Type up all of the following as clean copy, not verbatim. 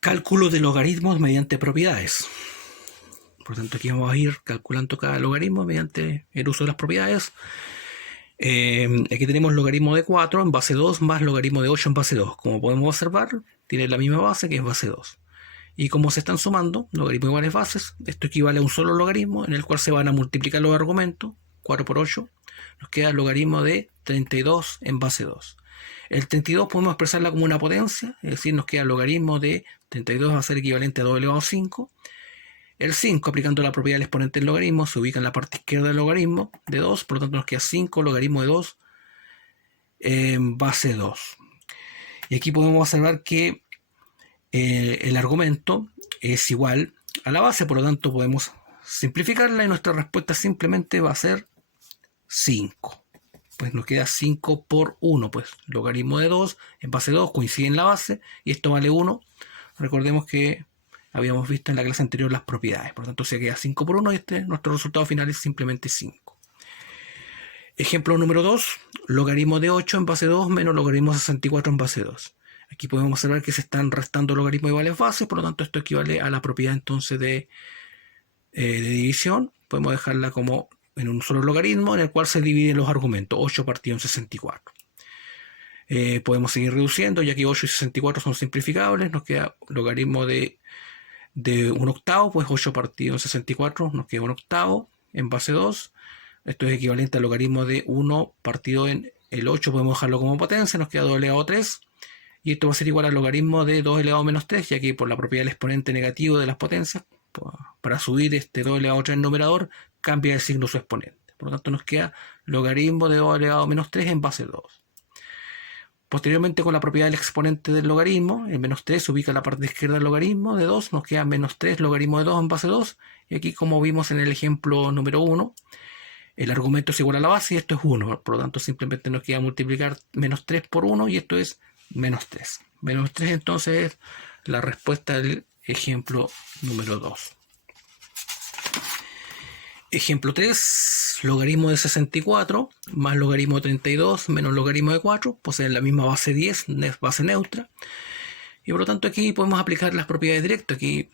Cálculo de logaritmos mediante propiedades. Por lo tanto, aquí vamos a ir calculando cada logaritmo mediante el uso de las propiedades. Aquí tenemos logaritmo de 4 en base 2 más logaritmo de 8 en base 2. Como podemos observar, tiene la misma base que es base 2. Y como se están sumando logaritmos iguales bases, esto equivale a un solo logaritmo en el cual se van a multiplicar los argumentos. 4 por 8 nos queda el logaritmo de 32 en base 2. El 32 podemos expresarla como una potencia, es decir, nos queda el logaritmo de 32 va a ser equivalente a 2 elevado a 5. El 5, aplicando la propiedad del exponente del logaritmo, se ubica en la parte izquierda del logaritmo de 2, por lo tanto nos queda 5 logaritmo de 2 en base 2. Y aquí podemos observar que el argumento es igual a la base, por lo tanto podemos simplificarla y nuestra respuesta simplemente va a ser 5. Pues nos queda 5 por 1, pues logaritmo de 2 en base 2 coincide en la base y esto vale 1. Recordemos que habíamos visto en la clase anterior las propiedades, por lo tanto se queda 5 por 1 y nuestro resultado final es simplemente 5. Ejemplo número 2, logaritmo de 8 en base 2 menos logaritmo de 64 en base 2. Aquí podemos observar que se están restando logaritmos iguales bases, por lo tanto esto equivale a la propiedad entonces de división. Podemos dejarla como en un solo logaritmo en el cual se dividen los argumentos, 8 partido en 64. Podemos seguir reduciendo, ya que 8 y 64 son simplificables, nos queda logaritmo de 1 octavo, pues 8 partido en 64 nos queda 1 octavo en base 2. Esto es equivalente al logaritmo de 1 partido en el 8, podemos dejarlo como potencia, nos queda 2 elevado a 3. Y esto va a ser igual al logaritmo de 2 elevado a menos 3, ya que por la propiedad del exponente negativo de las potencias, para subir este 2 elevado a 3 en numerador, cambia de signo su exponente. Por lo tanto nos queda logaritmo de 2 elevado a menos 3 en base 2. Posteriormente, con la propiedad del exponente del logaritmo, el menos 3 se ubica en la parte izquierda del logaritmo de 2, nos queda menos 3 logaritmo de 2 en base 2, y aquí como vimos en el ejemplo número 1, el argumento es igual a la base y esto es 1, por lo tanto simplemente nos queda multiplicar menos 3 por 1 y esto es menos 3. Menos 3 entonces es la respuesta del ejemplo número 2. Ejemplo 3, logaritmo de 64 más logaritmo de 32 menos logaritmo de 4 poseen la misma base 10, base neutra. Y por lo tanto aquí podemos aplicar las propiedades directas. Aquí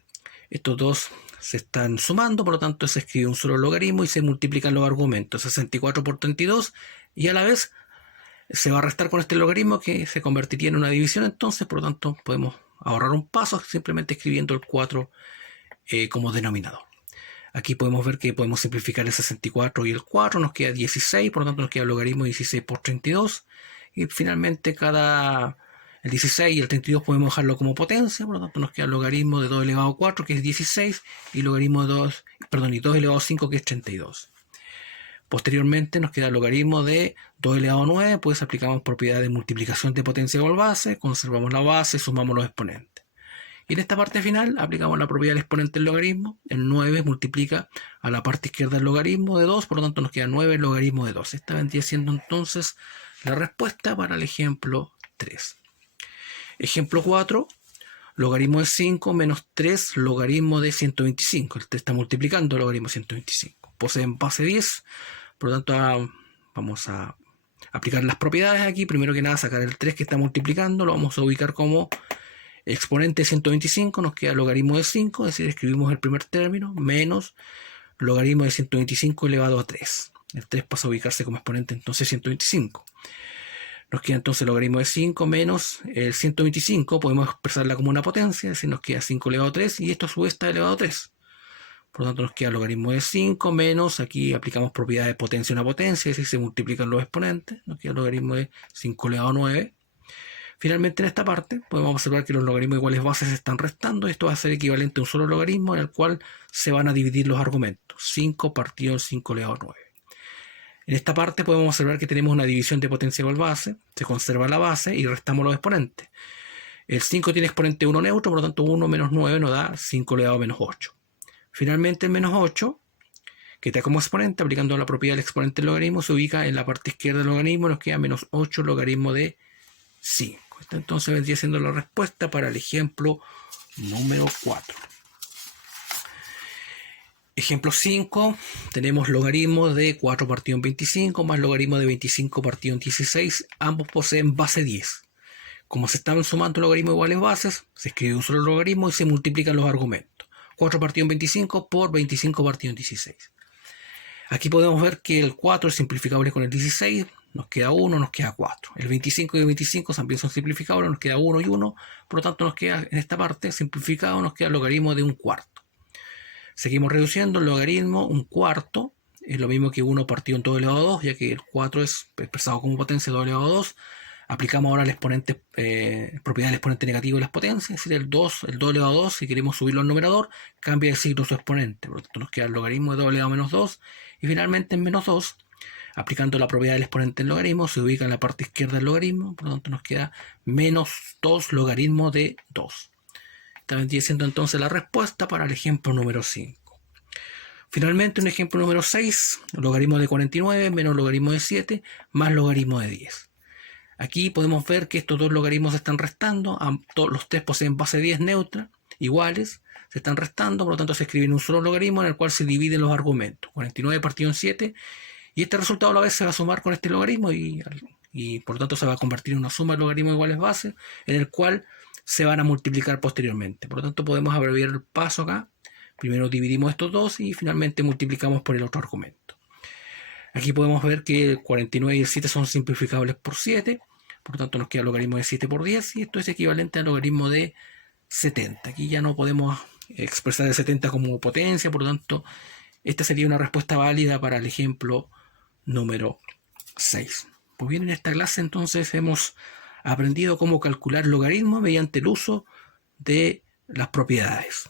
estos dos se están sumando, por lo tanto se escribe un solo logaritmo y se multiplican los argumentos, 64 por 32, y a la vez se va a restar con este logaritmo que se convertiría en una división, entonces por lo tanto podemos ahorrar un paso simplemente escribiendo el 4 como denominador. Aquí podemos ver que podemos simplificar el 64 y el 4, nos queda 16, por lo tanto nos queda el logaritmo de 16 por 32, y finalmente el 16 y el 32 podemos dejarlo como potencia, por lo tanto nos queda el logaritmo de 2 elevado a 4, que es 16, y logaritmo de 2 elevado a 5, que es 32. Posteriormente nos queda el logaritmo de 2 elevado a 9, pues aplicamos propiedad de multiplicación de potencia igual base, conservamos la base, sumamos los exponentes. Y en esta parte final aplicamos la propiedad del exponente del logaritmo. El 9 multiplica a la parte izquierda del logaritmo de 2, por lo tanto nos queda 9 logaritmo de 2. Esta vendría siendo entonces la respuesta para el ejemplo 3. Ejemplo 4, logaritmo de 5 menos 3 logaritmo de 125. El 3 está multiplicando el logaritmo de 125. Poseen base 10, por lo tanto vamos a aplicar las propiedades aquí. Primero que nada sacar el 3 que está multiplicando, lo vamos a ubicar como exponente de 125, nos queda logaritmo de 5, es decir, escribimos el primer término, menos logaritmo de 125 elevado a 3. El 3 pasa a ubicarse como exponente entonces 125. Nos queda entonces el logaritmo de 5 menos el 125, podemos expresarla como una potencia, es decir, nos queda 5 elevado a 3 y esto a su vez está elevado a 3. Por lo tanto nos queda logaritmo de 5 menos, aquí aplicamos propiedad de potencia a una potencia, es decir, se multiplican los exponentes, nos queda logaritmo de 5 elevado a 9. Finalmente en esta parte podemos observar que los logaritmos iguales bases se están restando. Esto va a ser equivalente a un solo logaritmo en el cual se van a dividir los argumentos. 5 partido en 5 elevado a 9. En esta parte podemos observar que tenemos una división de potencia igual base. Se conserva la base y restamos los exponentes. El 5 tiene exponente 1 neutro, por lo tanto 1 menos 9 nos da 5 elevado a menos 8. Finalmente el menos 8, que está como exponente, aplicando la propiedad del exponente del logaritmo, se ubica en la parte izquierda del logaritmo y nos queda menos 8 logaritmo de 5. Esta entonces vendría siendo la respuesta para el ejemplo número 4. Ejemplo 5, tenemos logaritmo de 4 partido en 25 más logaritmo de 25 partido en 16, ambos poseen base 10. Como se están sumando logaritmos iguales bases, se escribe un solo logaritmo y se multiplican los argumentos. 4 partido en 25 por 25 partido en 16. Aquí podemos ver que el 4 es simplificable con el 16, nos queda 1, nos queda 4. El 25 y el 25 también son simplificables, nos queda 1 y 1, por lo tanto nos queda en esta parte simplificado, nos queda el logaritmo de un cuarto. Seguimos reduciendo el logaritmo, un cuarto, es lo mismo que 1 partido en todo elevado a 2, ya que el 4 es expresado como potencia 2 elevado a 2. Aplicamos ahora el exponente, propiedad del exponente negativo de las potencias, es decir, el 2 elevado a 2, si queremos subirlo al numerador, cambia el signo su exponente, por lo tanto nos queda el logaritmo de 2 elevado a menos 2, y finalmente en menos 2, aplicando la propiedad del exponente en logaritmo, se ubica en la parte izquierda del logaritmo, por lo tanto nos queda menos 2 logaritmo de 2. Esta vendría siendo entonces la respuesta para el ejemplo número 5. Finalmente, un ejemplo número 6, logaritmo de 49 menos logaritmo de 7 más logaritmo de 10. Aquí podemos ver que estos dos logaritmos se están restando, los tres poseen base 10 neutra, iguales, se están restando, por lo tanto se escribe en un solo logaritmo en el cual se dividen los argumentos, 49 partido en 7, y este resultado a la vez se va a sumar con este logaritmo y por lo tanto se va a convertir en una suma de logaritmos iguales bases, en el cual se van a multiplicar posteriormente. Por lo tanto podemos abreviar el paso acá, primero dividimos estos dos y finalmente multiplicamos por el otro argumento. Aquí podemos ver que el 49 y el 7 son simplificables por 7, por lo tanto nos queda el logaritmo de 7 por 10 y esto es equivalente al logaritmo de 70. Aquí ya no podemos expresar el 70 como potencia, por lo tanto esta sería una respuesta válida para el ejemplo número 6. Pues bien, en esta clase entonces hemos aprendido cómo calcular logaritmos mediante el uso de las propiedades.